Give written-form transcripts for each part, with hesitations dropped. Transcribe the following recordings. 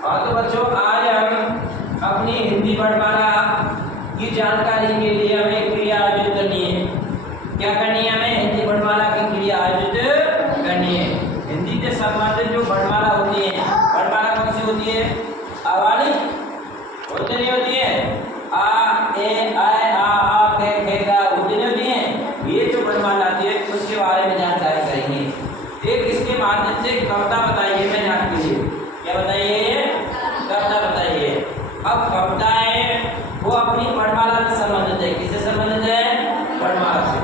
और तो बच्चों आज हम अपनी हिंदी वर्णमाला की जानकारी के लिए हमें क्रिया आयोजित करनी है। क्या करनी है? हमें हिंदी वर्णमाला की क्रिया आयोजित करनी है। हिंदी से संबंधित जो वर्णमाला होती है, वर्णमाला कौन सी होती है? आ वाली होती नहीं होती है? आ ए आय आ खे खे गा होती नहीं होती है? ये जो वर्णमाला आती है उसके बारे में जानकारी करेंगे। एक इसके माध्यम से कविता बताइए मैंने आपके लिए। क्या बताइए? कविता बताइए। अब कविताएं वो अपनी वर्णमाला से संबंधित है। किससे संबंधित है? वर्णमाला से।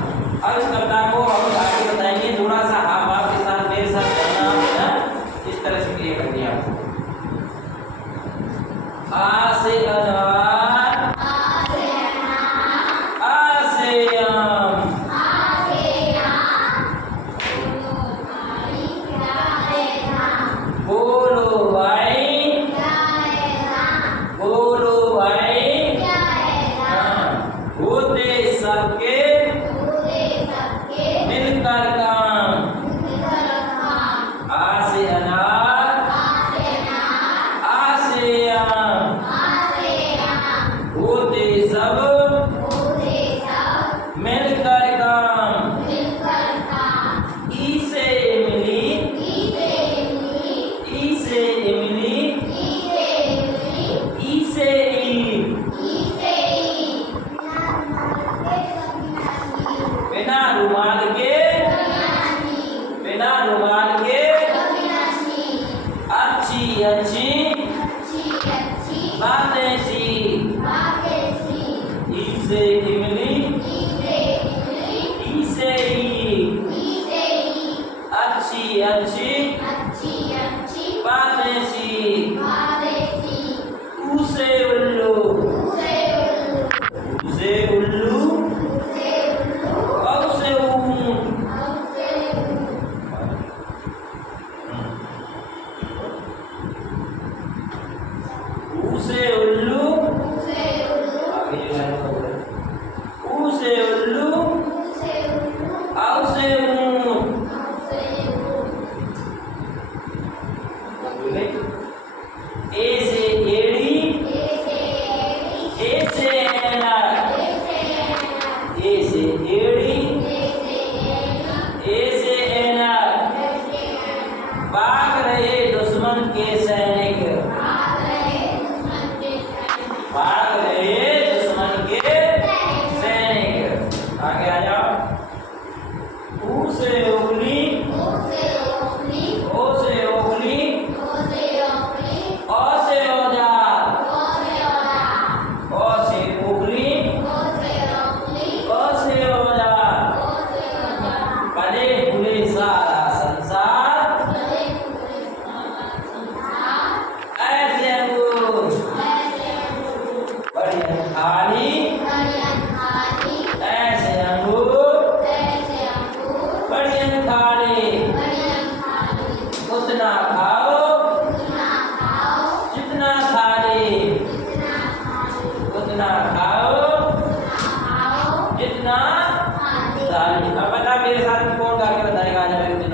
अब इस कविता को हम आगे बताएंगे। थोड़ा सा हाव भाव के साथ मेरे साथ करना है। इस तरह से क्रिया करनी है आपको। आ से अनार, आ से आम, बोलो भाई, बोलो भाई, होते सबके मिलकर काम। आ से अनार, आ से आम, होते सब मिलकर काम। ई से इमली, ई से इमली, ई से ईद, बिना रुमाल के, बिना रुमाल के अच्छी अच्छी बातें सी। ई से इमली, ई से ईद, अच्छी अच्छी बातें सी। ऊ से उल्लू, ऊ से उल्लू, औ से ऊंट, ऊ से उल्लू, आगे जो लाइन होगा बोले। ऊ से उल्लू, औ से ऊंट, ए से एड़ी, ए से ऐना, ए से एड़ी, ए से ऐना, भाग रहे दुश्मन के सैनिक, भाग रहे दुश्मन के सैनिक। आगे आ जाओ। ऊ से उंगली, ओ से उंगली, औ से औजार, औ से उंगली, औ से औजार, भले भूले सारा संसार, ऐसे अंगूर बड़ी खाली, ऐसे अंगूर बड़ी खाली। उतना खाओ जितना थाली, उतना खाओ जितना थाली। अब बता मेरे साथ में कौन गा के बताएगा? आ जाओ एक दिन,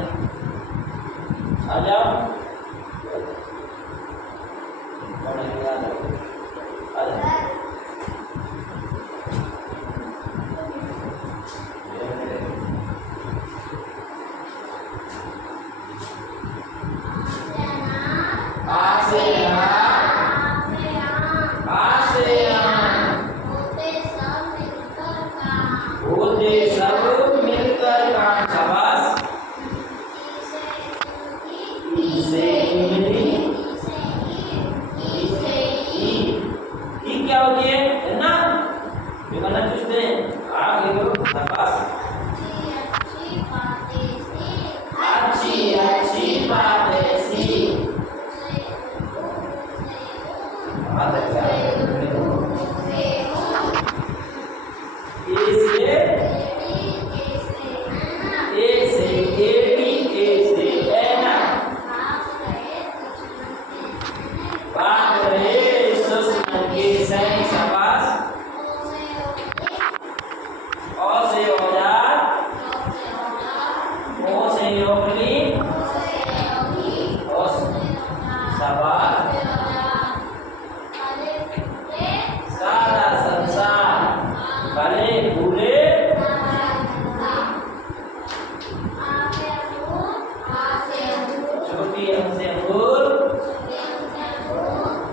आ जाओ। कौन है? आ जाओ, आ जाओ। आ से अनार, आ से आम, होते सब मिलकर काम। शाबाश। ई से इमली, ई से ईद। ई क्या होती है ना? ये करना चूसते हैं। आगे बोलो। शाबाश। अच्छी अच्छी बातें सी। शाबाश। अंगूर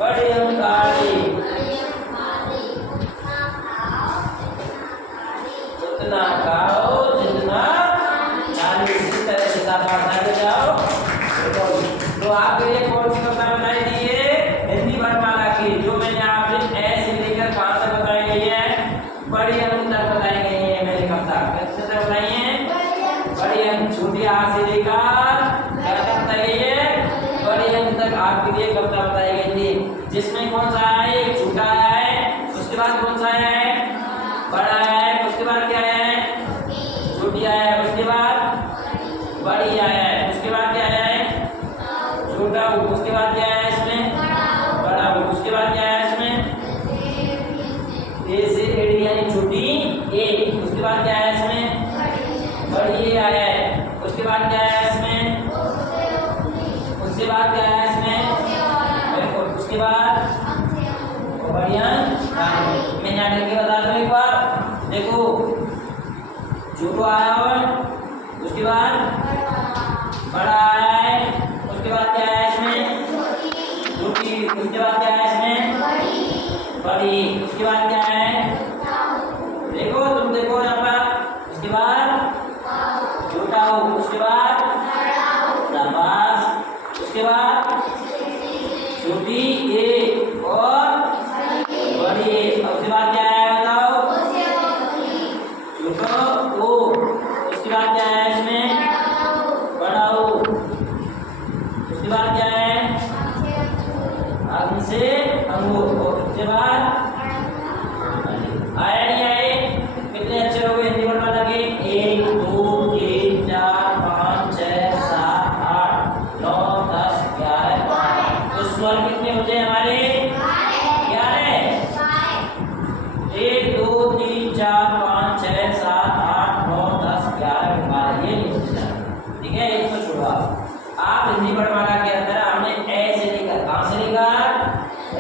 बड़े अंगारे उतना खाओ जितना थाली। इस तरह से आप आगे जाओ। तो आपके लिए कौन सी कविता बताई गई है? हिंदी वर्णमाला की, जो मैंने आपसे ऐसे लेकर कहां तक बताई गई है? बड़ी अंक तक बताई गई है। मैंने कविता कैसे तक बताई है? बड़ी अंक, छोटी आ से लेकर क्या तक बताई गई है? बड़ी अंक तक आपके लिए कविता बताई गई थी, जिसमें कौन सा है? एक छोटा है, उसके बाद कौन सा है? बड़ा है, उसके बाद क्या है? छोटी है, उसके बाद बड़ी है, उसके बाद क्या है? छोटा, उसके बाद क्या है इसमें? बड़ा, उसके बाद क्या है इसमें? ए से एड़ी यानी छोटी ए, उसके बाद क्या है इसमें? बड़ी ए है, उसके बाद क्या है इसमें? उसके बाद क्या है इसमें? उसके बाद बढ़िया। मैं यहाँ लिख के बता दूं एक बार, देखो छोटो आया और उसके बाद बड़ा आया है, उसके बाद क्या है इसमें? छोटी, उसके बाद क्या है इसमें? बड़ी, उसके बाद क्या है? देखो तुम देखो यहाँ पर, उसके बाद छोटा हो, उसके बाद शाबाश, उसके बाद छोटी ए और बड़ी ए, उसके बाद क्या है बताओ? छोटा ओ, उसके बाद क्या है इसमें? बड़ा ओ, उसके बाद क्या है? अंग से अंगूर, उसके बाद आया नहीं आए? कितने अक्षर हो गए हिंदी वर्णमाला के? 1 2 3 4 5 6 7 8 9 10 11 तो स्वर कितने होते हैं हमारे? 11। 1 2 3 4 5 6 7 8 9 10 11 12 ये नहीं होते। ठीक है, इसको छोड़ो आप हिंदी वर्णमाला के अंदर हमने ए से लेकर कहां से लेकर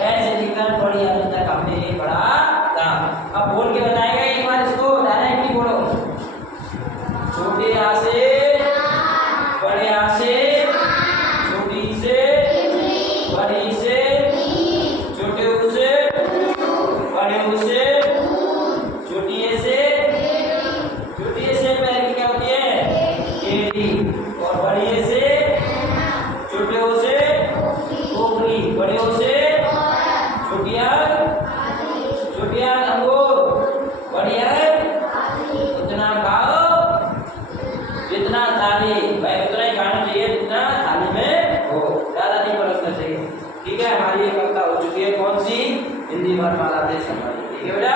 ऐसे लेकर बड़ी अभी तक हमने ये पढ़ा था। अब बोल के बताएगा एक बार, इसको डायरेक्टली बोलो। छोटे आ से बड़े आ से, छोटी से बड़ी से, छोटे ऊ से बड़े ऊ से, छोटी ए से, छोटी ए से पैर की क्या होती है? एड़ी, और बड़ी ए से, छोटे ओ से कोकरी, बड़े ओ से छोटिया, छोटिया अंगूर, बढ़िया उतना खाओ जितना थाली, भाई उतना ही खाना चाहिए जितना थाली में हो, ज्यादा नहीं परोसना चाहिए। ठीक है, हमारी ये कविता हो चुकी है कौन सी? हिंदी वर्णमाला से संबंधित। ठीक है बेटा।